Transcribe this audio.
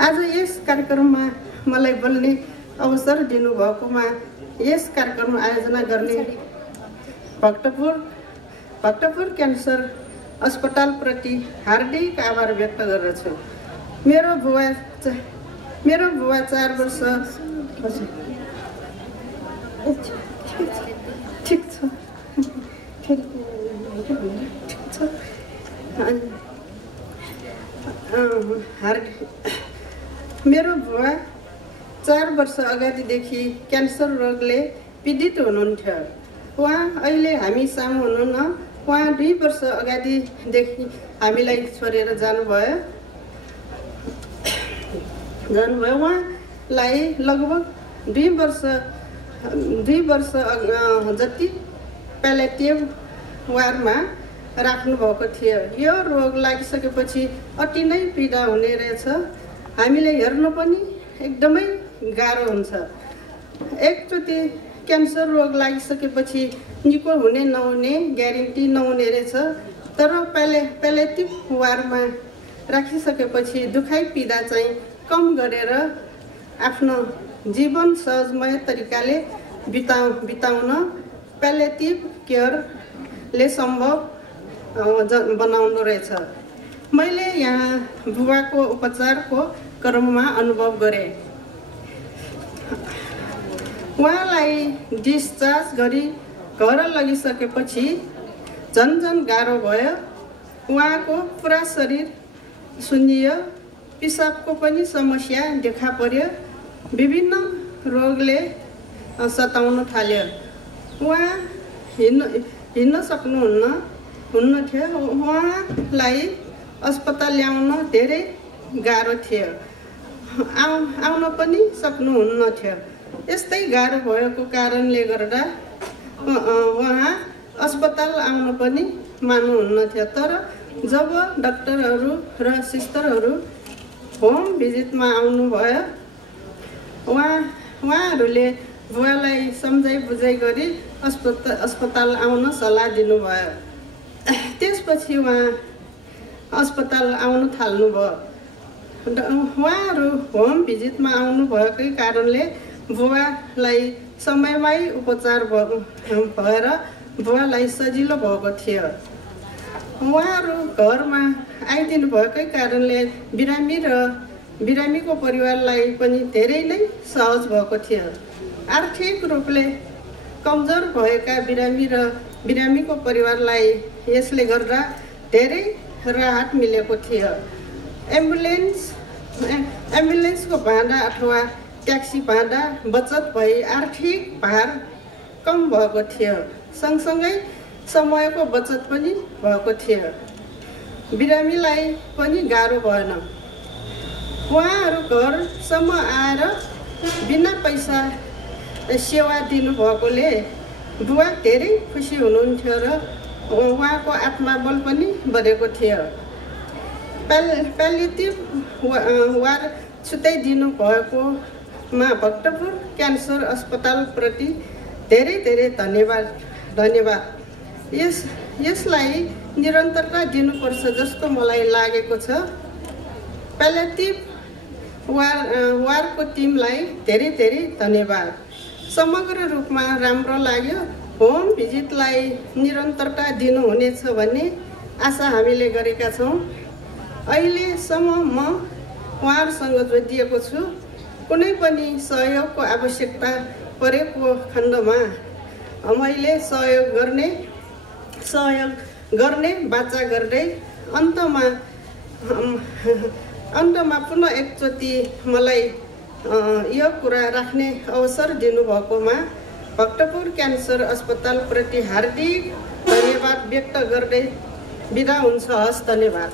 आज यस कार्यक्रममा मलाई बोल्ने अवसर दिनुभएकोमा यस कार्यक्रम आयोजना गर्ने भक्तपुर क्यान्सर अस्पतालप्रति हार्दिक आभार व्यक्त गर्दछु। मेरो बुवा 4 वर्ष ठीक छ मेरो बुवा 4 वर्ष अगाडिदेखि क्यान्सर रोगले पीडित हुनुहुन्थ्यो। उहाँ अहिले हामी सामु हुनुहुन्न। उहाँ 2 वर्ष अगाडिदेखि हामीलाई छोडेर जानुभयो। उहाँलाई लगभग 2 वर्ष जति प्यालेटिभ वार्डमा राख्नुभएको थियो। यो रोग लागिसकेपछि अति नै पीडा हुने रहेछ। हामीले हेर्नु पनि एकदमै गाह्रो हुन्छ। एकचोटि क्यान्सर रोग लागिसकेपछि निको हुने नहुने ग्यारेन्टी नहुने रहेछ। तर प्यालेटिभ वार्डमा राखिसकेपछि दुखाइ पीडा चाहिँ कम गरेर आफ्नो जीवन सहजमय तरिकाले बिताउन प्यालेटिभ केयरले सम्भव बनाउनु रहेछ। मैले यहाँ बुबाको उपचारको क्रममा अनुभव गरेँ। उहाँलाई डिस्चार्ज गरी घर लगिसकेपछि झन् गाह्रो भयो। उहाँको पुरा शरीर सुन्नियो, पिसाबको पनि समस्या देखा पर्यो। विभिन्न रोगले सताउन थाल्यो। उहाँ हिँड्न सक्नुहुन्न थियो। उहाँलाई अस्पताल ल्याउन धेरै गाह्रो थियो। आउन पनि सक्नुहुन्न थियो। यस्तै गाह्रो भएको कारणले गर्दा उहाँ अस्पताल आउन पनि मान्नुहुन्न थियो। तर जब डाक्टरहरू र सिस्टरहरू होम भिजिटमा आउनुभयो, उहाँहरूले बुवालाई सम्झाइ बुझाइ गरी अस्पताल आउन सल्लाह दिनुभयो। त्यसपछि उहाँ अस्पताल आउन थाल्नुभयो। उहाँहरू होम भिजिटमा आउनुभएकै कारणले बुवालाई समयमै उपचार भएर बुवालाई सजिलो भएको थियो। उहाँहरू घरमा आइदिनु भएकै कारणले बिरामीको परिवारलाई पनि धेरै नै सहज भएको थियो। आर्थिक रूपले कमजोर भएका बिरामीको परिवारलाई यसले गर्दा धेरै राहत मिलेको थियो। एम्बुलेन्सको भाडा अथवा ट्याक्सी भाडा बचत भई आर्थिक भार कम भएको थियो। सँगसँगै समयको बचत पनि भएको थियो। बिरामीलाई पनि गाह्रो भएन। उहाँहरू घरसम्म आएर बिना पैसा सेवा दिनुभएकोले बुवा धेरै खुसी हुनुहुन्थ्यो र उहाँको आत्मबल पनि बढेको थियो। प्यालेटिभ वार्ड छुट्याइदिनु भएकोमा भक्तपुर क्यान्सर अस्पतालप्रति धेरै धन्यवाद। यसलाई निरन्तरता दिनुपर्छ जस्तो मलाई लागेको छ। प्यालेटिभ वार्डको टिमलाई धेरै धन्यवाद। समग्र रूपमा राम्रो लाग्यो। होम भिजिटलाई निरन्तरता दिनुहुनेछ भन्ने आशा हामीले गरेका छौँ। अहिलेसम्म म उहाँहरूसँग जोडिएको छु। कुनै पनि सहयोगको आवश्यकता परेको खण्डमा मैले सहयोग गर्ने बाचा गर्दै अन्तमा पुनः एकचोटि मलाई यो कुरा राख्ने अवसर दिनुभएकोमा भक्तपुर क्यान्सर अस्पतालप्रति हार्दिक धन्यवाद व्यक्त गर्दै बिदा हुन्छ। हस्, धन्यवाद।